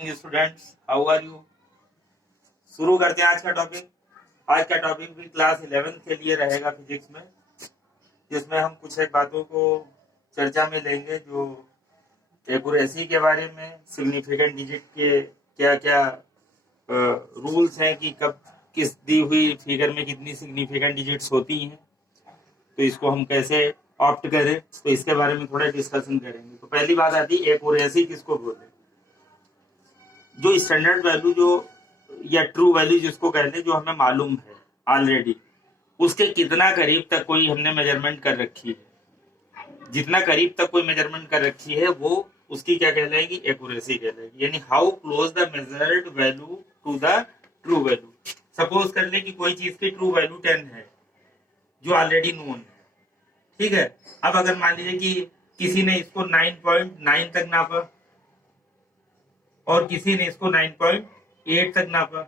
Students, how are you. शुरू करते हैं आज का टॉपिक। आज का टॉपिक भी क्लास 11 के लिए रहेगा फिजिक्स में, जिसमें हम कुछ एक बातों को चर्चा में लेंगे, जो एक्यूरेसी के बारे में, सिग्निफिकेंट डिजिट के क्या क्या रूल्स हैं कि कब किस दी हुई फिगर में कितनी सिग्निफिकेंट डिजिट्स होती हैं, तो इसको हम कैसे ऑप्ट करें, तो इसके बारे में थोड़ा डिस्कशन करेंगे। तो पहली बात आती है एक्यूरेसी किसको बोले। जो स्टैंडर्ड वैल्यू जो या ट्रू वैल्यू जिसको कहते हैं, जो हमें मालूम है ऑलरेडी, उसके कितना करीब तक कोई हमने मेजरमेंट कर रखी है, जितना करीब तक कोई मेजरमेंट कर रखी है वो उसकी क्या कहलाएगी, एक्यूरेसी कहलाएगी। यानी how close the measured value to the true value. Suppose कर ले कि कोई चीज की ट्रू वैल्यू 10 है जो ऑलरेडी नोन है, ठीक है। अब अगर मान लीजिए कि किसी ने इसको 9.9 तक नापा और किसी ने इसको 9.8 तक नापा,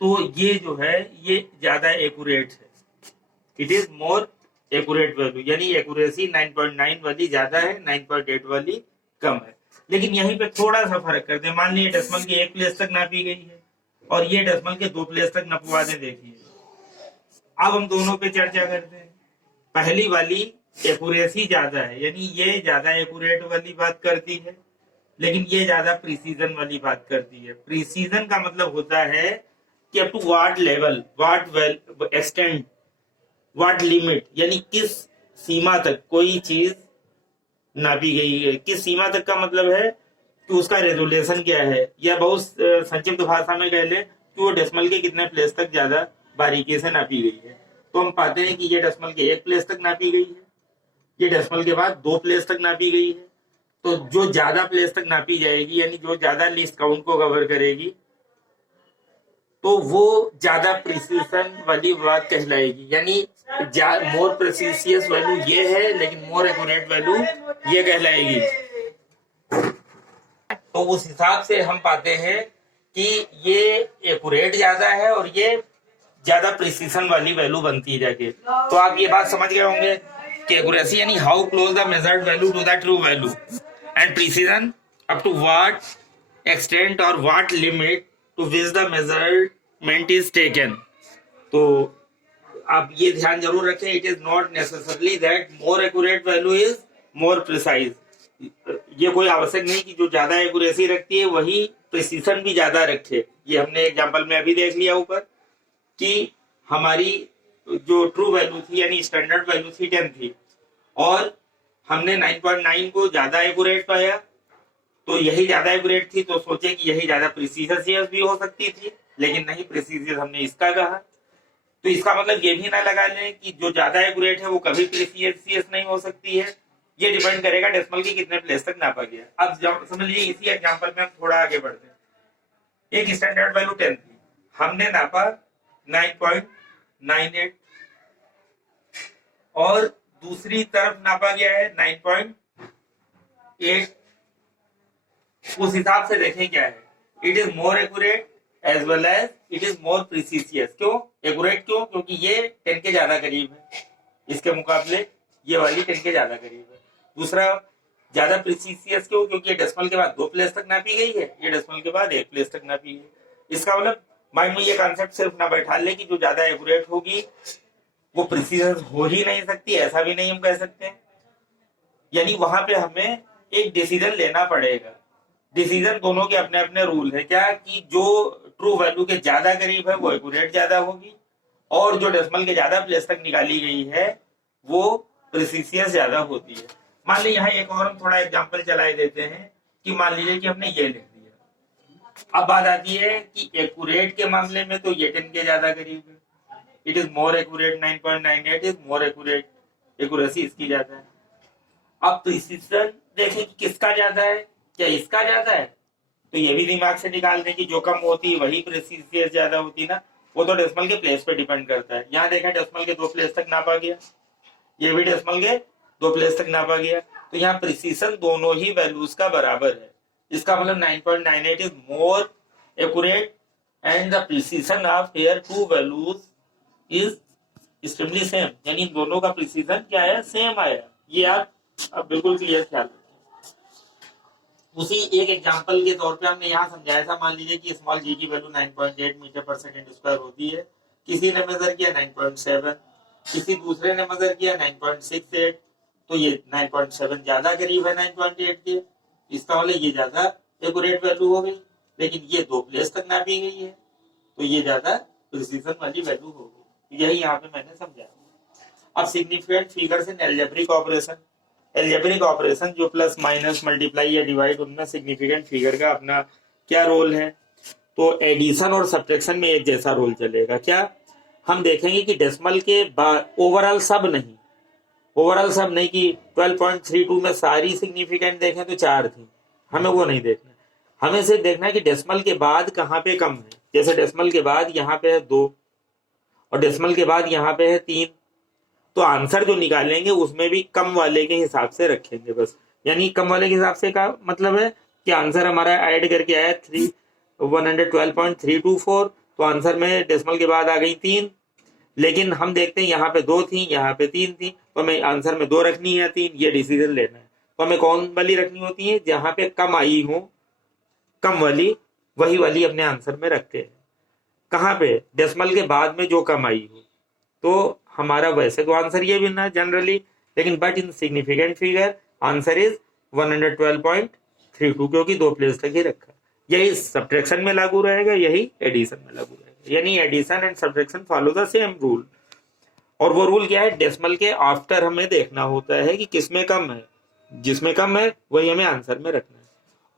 तो ये जो है ये ज्यादा एक्यूरेट है, it is more accurate value. यानी एक्यूरेसी 9.9 वाली ज्यादा है, 9.8 वाली कम है। लेकिन यहीं पे थोड़ा सा फर्क करते हैं। मान लीजिए डेसिमल की एक प्लेस तक नापी गई है और ये डेसिमल के 2 प्लेस तक नपवा दे। देखिए, अब हम दोनों पे चर्चा करते हैं। पहली वाली एक्यूरेसी ज्यादा है, यानी ये ज्यादा एक्यूरेट वाली बात करती है, लेकिन ये ज्यादा प्रिसीजन वाली बात करती है। प्रिसीजन का मतलब होता है कि up to what level, what extent, what limit, यानी किस सीमा तक कोई चीज नापी गई है। किस सीमा तक का मतलब है कि उसका रेजोल्यूशन क्या है, या बहुत संक्षिप्त भाषा में कह ले कि वो डेसिमल के कितने प्लेस तक ज्यादा बारीकी से नापी गई है। तो हम पाते हैं कि ये डेसिमल के 1 प्लेस तक नापी गई है, ये डेसिमल के बाद 2 प्लेस तक नापी गई है। तो जो ज्यादा प्लेस तक नापी जाएगी, यानी जो ज्यादा लीस्ट काउंट को कवर करेगी, तो वो ज्यादा प्रिसीजन वाली बात कहलाएगी। यानी मोर प्रिसीसियस वैल्यू ये है, लेकिन मोर एक्यूरेट वैल्यू ये कहलाएगी। तो उस हिसाब से हम पाते हैं कि ये एक्यूरेट ज्यादा है और ये ज्यादा प्रिसीजन वाली वैल्यू बनती जाके। तो आप ये बात समझ गए होंगे कि एक्यूरेसी यानी how close the measured value to the true value, and precision up to what extent और what limit to which the measurement is taken. तो आप ये ध्यान जरूर रखें, it is not necessarily that more accurate value is more precise. ये कोई आवश्यक नहीं कि जो ज्यादा एक्यूरेसी रखती है वही प्रिसीजन भी ज्यादा रखे। ये हमने एग्जांपल में अभी देख लिया ऊपर कि हमारी जो ट्रू वैल्यू थी यानी स्टैंडर्ड वैल्यू थी 10 थी, और हमने 9.9 को ज्यादा एक्यूरेट पाया, तो यही ज्यादा एक्यूरेट थी, तो सोचे कि यही ज्यादा प्रिसीजियस भी हो सकती थी, लेकिन नहीं, प्रिसीजियस हमने इसका कहा। तो इसका मतलब ये भी ना लगा लें कि जो ज्यादा एक्यूरेट है वो कभी प्रिसीजियस नहीं हो सकती है। ये डिपेंड करेगा डेसिमल की कितने प्लेस तक नापा गया। अब समझ लीजिए, इसी एग्जांपल में हम थोड़ा आगे बढ़ते हैं। एक स्टैंडर्ड वैल्यू 10 थी, हमने नापा 9.98 और दूसरी तरफ नापा गया है 9.8। उस हिसाब से देखें क्या है, it is more accurate as well as it is more precise. क्यों एक्यूरेट? क्यों? क्योंकि ये 10 के ज्यादा करीब है, इसके मुकाबले ये वाली 10 के ज्यादा करीब है। दूसरा, ज्यादा प्रिसीसियस क्यों? क्योंकि ये डेसिमल के बाद 2 प्लेस तक नापी गई है, ये डेसिमल के बाद 1 प्लेस तक नापी है। इसका मतलब माइंड में ये कॉन्सेप्ट सिर्फ ना बैठा ले कि जो ज्यादा एक्यूरेट होगी वो प्रिसीजन हो ही नहीं सकती, ऐसा भी नहीं हम कह सकते। यानी वहां पे हमें एक डिसीजन लेना पड़ेगा। डिसीजन दोनों के अपने अपने रूल है, क्या कि जो ट्रू वैल्यू के ज्यादा करीब है वो एक्यूरेट ज्यादा होगी, और जो डेसिमल के ज्यादा प्लेस तक निकाली गई है वो प्रिसीसियस ज्यादा होती है। मान लीजिए यहाँ एक और हम थोड़ा एग्जांपल चलाए देते हैं कि मान लीजिए कि हमने ये लिख दिया। अब बात आती है कि एक्यूरेट के मामले में तो ये 10 के ज्यादा करीब है, it is more accurate, 9.98 is more accurate, accuracy इसकी ज्यादा है। अब प्रिसीजन देखें कि किसका ज्यादा है, क्या इसका ज्यादा है? तो ये भी दिमाग से निकाल दें कि जो कम होती वही प्रिसीजियस ज्यादा होती ना। वो तो डेसिमल के प्लेस पे डिपेंड करता है। यहाँ देखा डेसिमल के 2 प्लेस तक नापा गया, ये भी डेसिमल के 2 प्लेस तक नापा गया, तो यहाँ प्रिसीजन दोनों ही वैल्यूज का बराबर है। इसका मतलब 9.98 is more accurate and the precision of here 2 values is extremely same. यानी दोनों का प्रिसीजन क्या है, सेम आया। ये आप बिल्कुल क्लियर ख्याल रखें। उसी एक एग्जांपल के तौर पे हमने यहाँ समझाया था, मान लीजिए कि स्मॉल जी की वैल्यू 9.8 मीटर पर सेकंड स्क्वायर होती है, किसी ने मेजर किया 9.7, किसी दूसरे ने मेजर किया 9.68, तो ये 9.7 ज्यादा करीब है 9.8 के, इसका मतलब ये ज्यादा एक्यूरेट वैल्यू हो गई, लेकिन ये 2 प्लेस तक नापी गई है तो ये ज्यादा प्रिसीजन वाली वैल्यू हो गई। यही यहाँ पे मैंने समझाया। अब significant figures in algebraic operation, algebraic operation जो प्लस माइनस मल्टीप्लाई या डिवाइड, उनमें सिग्निफिकेंट फिगर का अपना क्या रोल है। तो एडिशन और सब्ट्रैक्शन में एक जैसा रोल चलेगा। क्या हम देखेंगे कि डेसिमल के बाद ओवरऑल सब नहीं कि 12.32 में सारी सिग्निफिकेंट देखें तो 4 थी, हमें वो नहीं देखना। हमें सिर्फ देखना है कि डेसिमल के बाद कहाँ पे कम है। जैसे डेसिमल के बाद यहाँ पे है 2 और डेसिमल के बाद यहाँ पे है 3, तो आंसर जो निकालेंगे उसमें भी कम वाले के हिसाब से रखेंगे बस। यानी कम वाले के हिसाब से का मतलब है कि आंसर हमारा ऐड करके आया 112.324, तो आंसर में डेसिमल के बाद आ गई 3, लेकिन हम देखते हैं यहाँ पे 2 थी, यहाँ पे 3 थी, तो हमें आंसर में 2 रखनी है 3, ये डिसीजन लेना है। तो हमें कौन वाली रखनी होती है, जहां पे कम आई हो, कम वाली, वही वाली अपने आंसर में रखते हैं। कहाँ पे, डेसिमल के बाद में जो कम आई हो। तो हमारा वैसे तो आंसर ये भी ना जनरली, लेकिन but in significant figure answer is 112.32, क्योंकि 2 प्लेस तक ही रखा। यही सब्ट्रैक्शन में लागू रहेगा, यही एडिशन में लागू रहेगा। यानी addition and subtraction follow the same rule. और वो रूल क्या है, डेसिमल के आफ्टर हमें देखना होता है कि किसमें कम है, जिसमें कम है वही हमें आंसर में रखना है।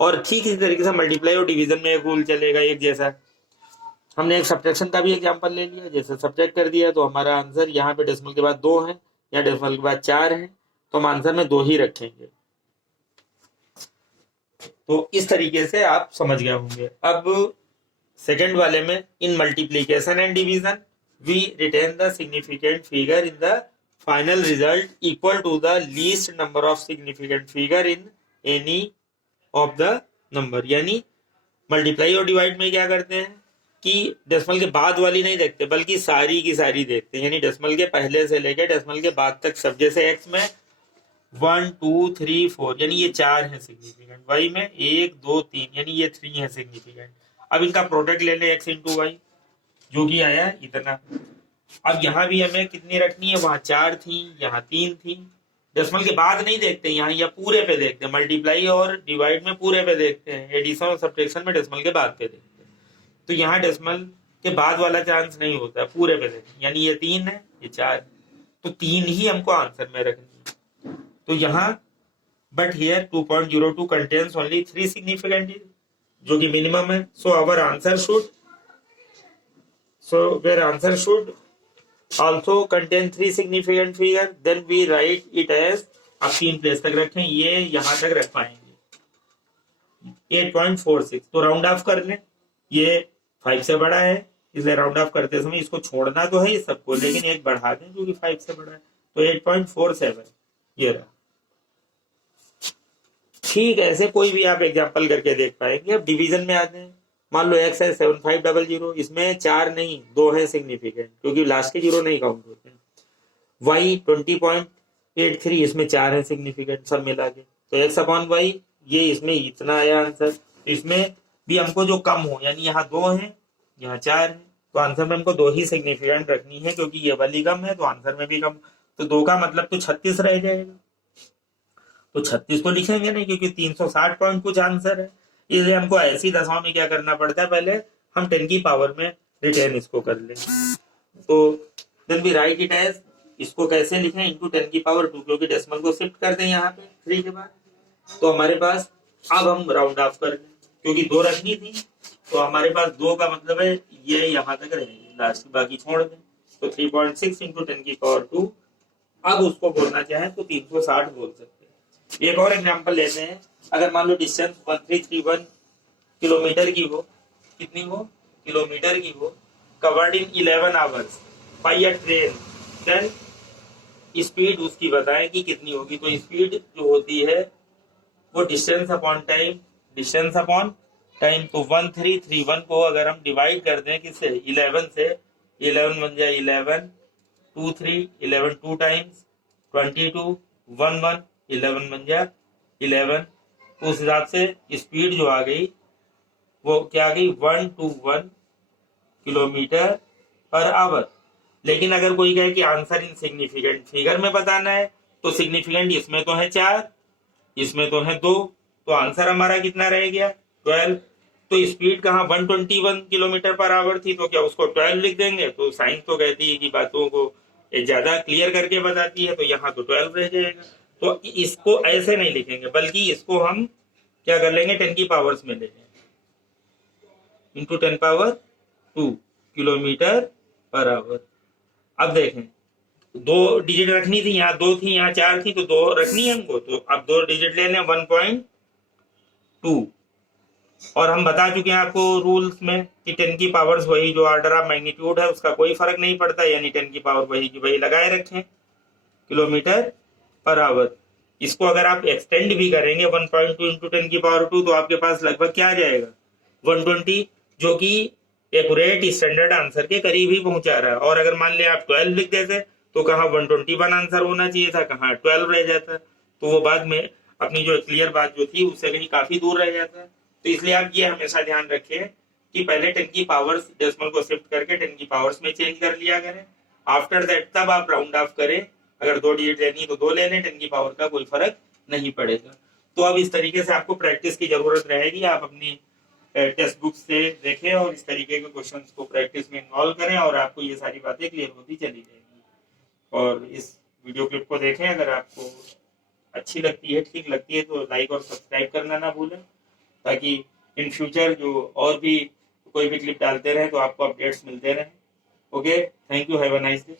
और ठीक इसी तरीके से मल्टीप्लाई और डिवीजन में एक रूल चलेगा एक जैसा। हमने एक सब्ट्रैक्शन का भी एग्जांपल ले लिया, जैसे सब्ट्रैक्ट कर दिया तो हमारा आंसर यहाँ पे डेसिमल के बाद 2 है या डेसिमल के बाद 4 है, तो हम आंसर में 2 ही रखेंगे। तो इस तरीके से आप समझ गए होंगे। अब सेकंड वाले में, in multiplication and division we retain the significant figure in the final result equal to the least number of significant figure in any of the number. यानी मल्टीप्लाई और डिवाइड में क्या करते हैं कि डेसिमल के बाद वाली नहीं देखते, बल्कि सारी की सारी देखते हैं। यानी डेसिमल के पहले से लेकर डेसिमल के बाद तक सब। जैसे एक्स में 1 2 3 4 यानी ये 4 है सिग्निफिकेंट, वाई में 1 2 3 यानी ये 3 है सिग्निफिकेंट। अब इनका प्रोडक्ट ले ले x इंटू वाई, जो कि आया इतना। अब यहाँ भी हमें कितनी रखनी है, वहां 4 थी, यहाँ 3 थी। डेसिमल के बाद नहीं देखते यहाँ, या पूरे पे देखते हैं। मल्टीप्लाई और डिवाइड में पूरे पे देखते हैं, एडिशन और सब्ट्रैक्शन में डेसिमल के बाद पे देखते हैं। तो यहाँ डेसिमल के बाद वाला चांस नहीं होता है, पूरे पे देखते हैं। यानी ये 3 है, ये 4, तो 3 ही हमको आंसर में रखनी है। तो यहाँ but here 2.02 contains only 3 significant, जो कि मिनिमम है। So our answer should, where answer should also contain 3 significant figure, then we write it as, अब 3 प्लेस तक रखें, ये यहां तक रख पाएंगे 8.46। तो राउंड ऑफ कर लें, ये 5 से बड़ा है, इसलिए राउंड ऑफ करते समय इसको छोड़ना तो है सबको, लेकिन एक बढ़ा दें जो कि 5 से बड़ा है, तो 8.47 ये रहा। ठीक, ऐसे कोई भी आप एग्जांपल करके देख पाएंगे। अब डिवीजन में आते हैं। मान लो x है 7500, इसमें 4 नहीं 2 है सिग्निफिकेंट, क्योंकि लास्ट के 0 नहीं काउंट होते हैं। y 20.83, इसमें 4 है सिग्निफिकेंट सब मिला के, तो x अपॉन y ये इसमें इतना आया आंसर। तो इसमें भी हमको जो कम हो, यानी यहाँ 2 है यहाँ 4 है, तो आंसर में हमको 2 ही सिग्निफिकेंट रखनी है, क्योंकि ये वाली कम है तो आंसर में भी कम। तो 2 का मतलब तो 36 रह जाएगा। तो 36 तो लिखेंगे नहीं, क्योंकि 360 पॉइंट कुछ आंसर है, इसलिए हमको ऐसी दशाओं में क्या करना पड़ता है, पहले हम 10 की पावर में रिटेन इसको कर लें। तो then we write it as, इसको कैसे लिखें, इनटू 10 की पावर 2, क्योंकि डेसिमल को शिफ्ट कर दें यहाँ पे 3 के बाद। तो हमारे पास, अब हम राउंड ऑफ कर लें, क्योंकि 2 रखनी थी, तो हमारे पास 2 का मतलब है ये यहाँ तक रहेगी, लास्ट बाकी छोड़ दें। तो 3.6 इंटू 10 की पावर 2। अब उसको बोलना चाहें तो 360 बोल सकते हैं। एक और एग्जांपल लेते हैं। अगर मान लो डिस्टेंस 1331 किलोमीटर की हो, कितनी हो, किलोमीटर की हो, covered in 11 hours by a train, then speed उसकी बताएं कि कितनी होगी। तो स्पीड जो होती है वो distance upon time, distance upon time. तो 1331 को अगर हम डिवाइड कर दें किससे, 11 से, 11 बन जाए 11, 2 3 11 2 टाइम्स 22, 1 1 11 बन जाए 11, उस हिसाब से स्पीड जो आ गई वो क्या आ गई 121 किलोमीटर पर आवर। लेकिन अगर कोई कहे कि आंसर इन सिग्निफिकेंट फिगर में बताना है तो सिग्निफिकेंट इसमें तो है 4, इसमें तो है 2, तो आंसर हमारा कितना रह गया 12। तो स्पीड कहाँ 121 किलोमीटर पर आवर थी, तो क्या उसको 12 लिख देंगे? तो साइंस तो कहती है कि बातों को ज्यादा क्लियर करके बताती है, तो यहाँ तो 12 रह जाएगा। तो इसको ऐसे नहीं लिखेंगे, बल्कि इसको हम क्या कर लेंगे 10 की पावर्स में ले लेंगे, into 10 power 2 kilometre per hour. अब देखें 2 डिजिट रखनी थी, यहाँ 2 थी, यहाँ 4 थी, तो 2 रखनी है हमको, तो अब 2 डिजिट ले लें 1.2। और हम बता चुके हैं आपको रूल्स में कि 10 की पावर्स वही जो ऑर्डर ऑफ मैग्नीट्यूड है उसका कोई फर्क नहीं पड़ता, यानी 10 की पावर वही की वही लगाए रखें किलोमीटर पर आवर। इसको अगर आप एक्सटेंड भी करेंगे 1.2 इंटू 10 की पावर 2, तो आपके पास लगभग क्या आ जाएगा 120, जो कि एक्यूरेट स्टैंडर्ड आंसर के करीब ही पहुंचा रहा है। और अगर मान लिया आप 12 लिख देते तो कहाँ 121 आंसर होना चाहिए था, कहाँ 12 रह जाता, तो वो बाद में अपनी जो क्लियर बात जो थी उससे कहीं काफी दूर रह जाता। तो इसलिए आप ये हमेशा ध्यान रखिए कि पहले 10 की पावर्स डेसिमल को शिफ्ट करके 10 की पावर्स में चेंज कर लिया करें। आफ्टर दैट तब आप राउंड ऑफ करें, अगर 2 डिजिट लेनी तो 2 ले लें, 10 की पावर का कोई फर्क नहीं पड़ेगा। तो अब इस तरीके से आपको प्रैक्टिस की जरूरत रहेगी, आप अपनी टेक्स्ट बुक से देखें और इस तरीके के क्वेश्चंस को प्रैक्टिस में इन्वॉल्व करें, और आपको ये सारी बातें क्लियर होती चली जाएंगी। और इस वीडियो क्लिप को देखें, अगर आपको अच्छी लगती है, ठीक लगती है, तो लाइक और सब्सक्राइब करना ना भूलें, ताकि इन फ्यूचर जो और भी कोई भी क्लिप डालते रहे तो आपको अपडेट्स मिलते रहे। Okay, thank you, have a nice day.